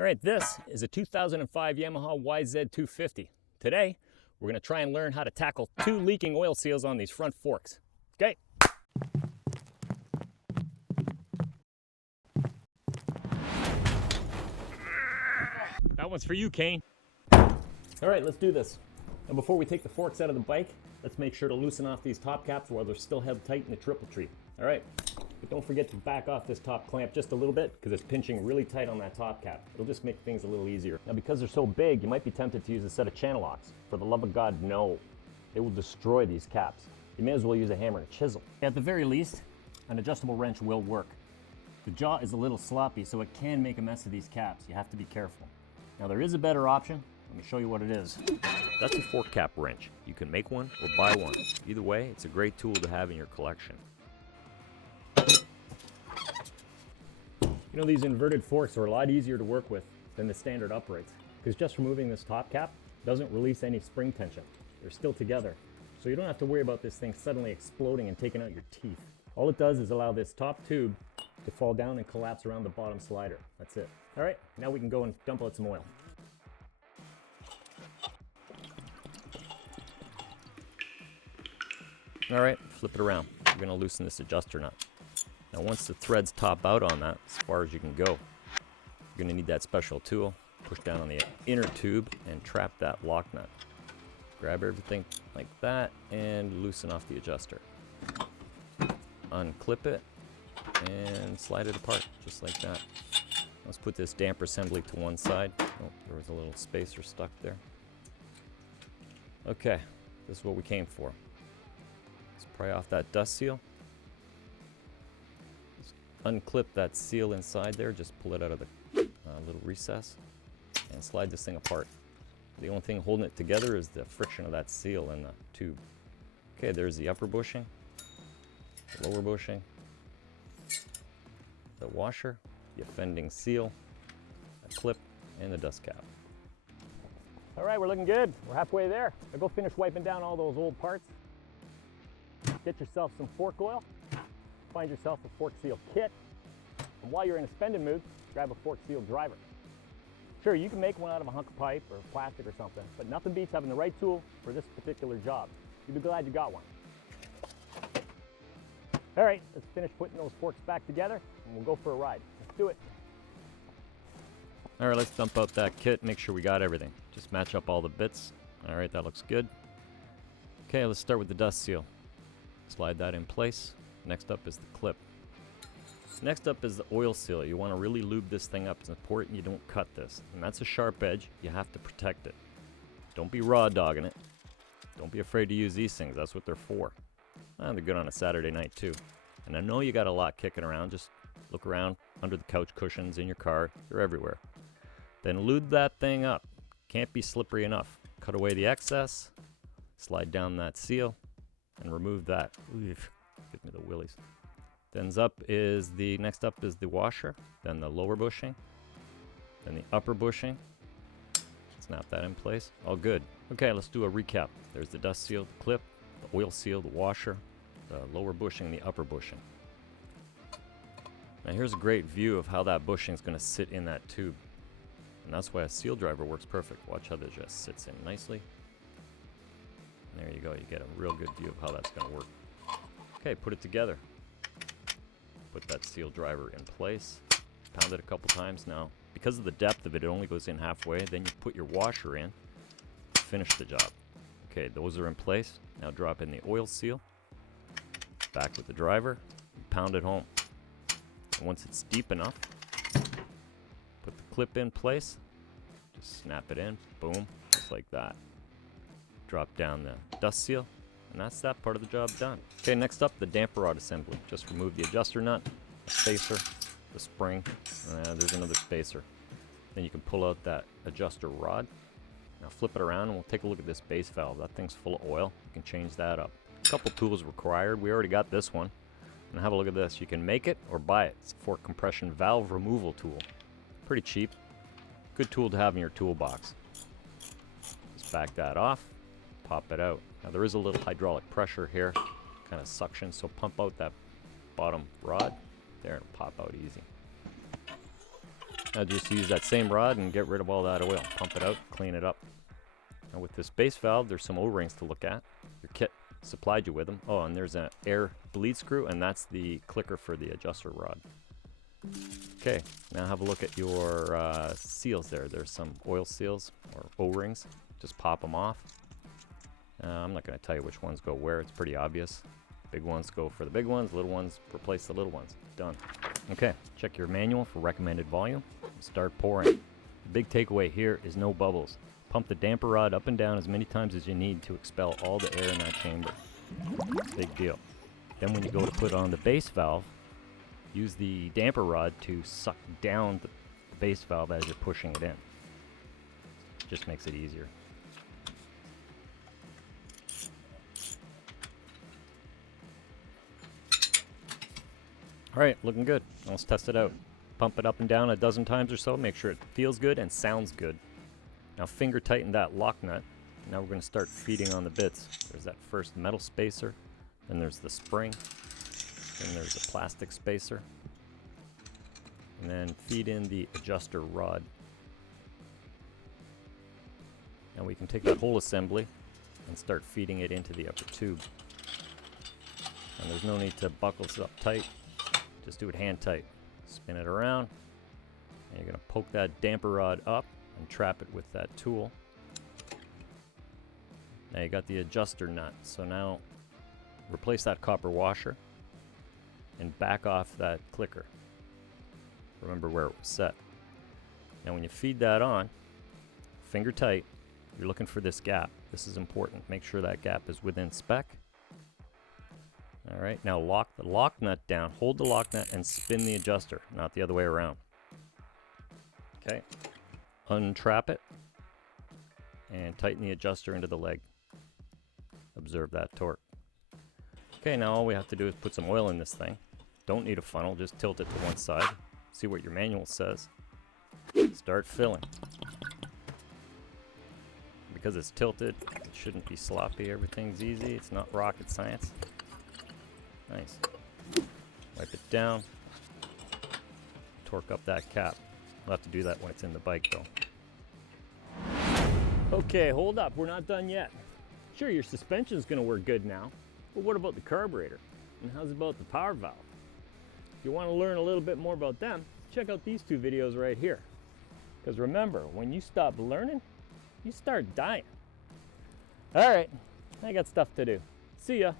All right, this is a 2005 Yamaha YZ250. Today, we're going to try and learn how to tackle two leaking oil seals on these front forks. Okay. That one's for you, Kane. All right, let's do this. Now, before we take the forks out of the bike, let's make sure to loosen off these top caps while they're still held tight in the triple tree. All right, but don't forget to back off this top clamp just a little bit because it's pinching really tight on that top cap. It'll just make things a little easier. Now, because they're so big, you might be tempted to use a set of channel locks. For the love of God, no. It will destroy these caps. You may as well use a hammer and a chisel. At the very least, an adjustable wrench will work. The jaw is a little sloppy, so it can make a mess of these caps. You have to be careful. Now, there is a better option. Let me show you what it is. That's a fork cap wrench. You can make one or buy one. Either way, it's a great tool to have in your collection. You know, these inverted forks are a lot easier to work with than the standard uprights because just removing this top cap doesn't release any spring tension. They're still together. So you don't have to worry about this thing suddenly exploding and taking out your teeth. All it does is allow this top tube to fall down and collapse around the bottom slider. That's it. All right, now we can go and dump out some oil. All right, flip it around. We're gonna loosen this adjuster nut. Now once the threads top out on that, as far as you can go, you're gonna need that special tool. Push down on the inner tube and trap that lock nut. Grab everything like that and loosen off the adjuster. Unclip it and slide it apart, just like that. Let's put this damper assembly to one side. Oh, there was a little spacer stuck there. Okay, this is what we came for. Let's pry off that dust seal. Unclip that seal inside there, just pull it out of the little recess and slide this thing apart. The only thing holding it together is the friction of that seal in the tube. Okay, there's the upper bushing, the lower bushing, the washer, the offending seal, a clip, and the dust cap. All right, we're looking good. We're halfway there. Now go finish wiping down all those old parts. Get yourself some fork oil. Find yourself a fork seal kit, and while you're in a spending mood, grab a fork seal driver. Sure, you can make one out of a hunk of pipe or plastic or something, but nothing beats having the right tool for this particular job. You'll be glad you got one. All right, let's finish putting those forks back together, and we'll go for a ride. Let's do it. All right, let's dump out that kit, make sure we got everything. Just match up all the bits. All right, that looks good. Okay, let's start with the dust seal. Slide that in place. Next up is the clip. Next up is the oil seal. You want to really lube this thing up. It's important you don't cut this. And that's a sharp edge. You have to protect it. Don't be raw dogging it. Don't be afraid to use these things. That's what they're for. And they're good on a Saturday night too. And I know you got a lot kicking around. Just look around under the couch cushions in your car. They're everywhere. Then lube that thing up. Can't be slippery enough. Cut away the excess. Slide down that seal and remove that. Oof. Give me the willies. Next up is the washer, then the lower bushing, then the upper bushing. Snap that in place. All good. Okay, let's do a recap. There's the dust seal, the clip, the oil seal, the washer, the lower bushing, the upper bushing. Now here's a great view of how that bushing is going to sit in that tube. And that's why a seal driver works perfect. Watch how this just sits in nicely. And there you go. You get a real good view of how that's going to work. Okay, put it together. Put that seal driver in place. Pound it a couple times now. Because of the depth of it, it only goes in halfway. Then you put your washer in. Finish the job. Okay, those are in place. Now drop in the oil seal. Back with the driver. Pound it home. And once it's deep enough, put the clip in place. Just snap it in. Boom. Just like that. Drop down the dust seal. And that's that part of the job done. Okay, next up, the damper rod assembly. Just remove the adjuster nut, the spacer, the spring, there's another spacer. Then you can pull out that adjuster rod. Now flip it around and we'll take a look at this base valve. That thing's full of oil. You can change that up. A couple tools required. We already got this one. And have a look at this. You can make it or buy it. It's a fork compression valve removal tool. Pretty cheap. Good tool to have in your toolbox. Just back that off. Pop it out. Now there is a little hydraulic pressure here, kind of suction, so pump out that bottom rod there and pop out easy. Now just use that same rod and get rid of all that oil. Pump it out, clean it up. Now with this base valve, there's some O-rings to look at. Your kit supplied you with them. Oh, and there's an air bleed screw, and that's the clicker for the adjuster rod. Okay, now have a look at your seals there. There's some oil seals or O-rings. Just pop them off. I'm not going to tell you which ones go where. It's pretty obvious. Big ones go for the big ones. Little ones replace the little ones. Done. Okay, check your manual for recommended volume. Start pouring. The big takeaway here is no bubbles. Pump the damper rod up and down as many times as you need to expel all the air in that chamber. Big deal. Then when you go to put on the base valve, use the damper rod to suck down the base valve as you're pushing it in. Just makes it easier. All right, looking good. Let's test it out. Pump it up and down a dozen times or so. Make sure it feels good and sounds good. Now finger tighten that lock nut. Now we're going to start feeding on the bits. There's that first metal spacer. Then there's the spring. Then there's the plastic spacer. And then feed in the adjuster rod. Now we can take that whole assembly and start feeding it into the upper tube. And there's no need to buckle this up tight. Just do it hand tight. Spin it around. And you're going to poke that damper rod up and trap it with that tool. Now you got the adjuster nut. So now replace that copper washer and back off that clicker. Remember where it was set. Now when you feed that on, finger tight, you're looking for this gap. This is important. Make sure that gap is within spec. All right, now lock the lock nut down. Hold the lock nut and spin the adjuster, not the other way around. Okay, untrap it and tighten the adjuster into the leg. Observe that torque. Okay, now all we have to do is put some oil in this thing. Don't need a funnel, just tilt it to one side. See what your manual says. Start filling. Because it's tilted, it shouldn't be sloppy. Everything's easy. It's not rocket science. Nice. Wipe it down. Torque up that cap. We'll have to do that when it's in the bike though. Okay, hold up. We're not done yet. Sure, your suspension's going to work good now, but what about the carburetor? And how's about the power valve? If you want to learn a little bit more about them, check out these two videos right here. Because remember, when you stop learning, you start dying. All right, I got stuff to do. See ya.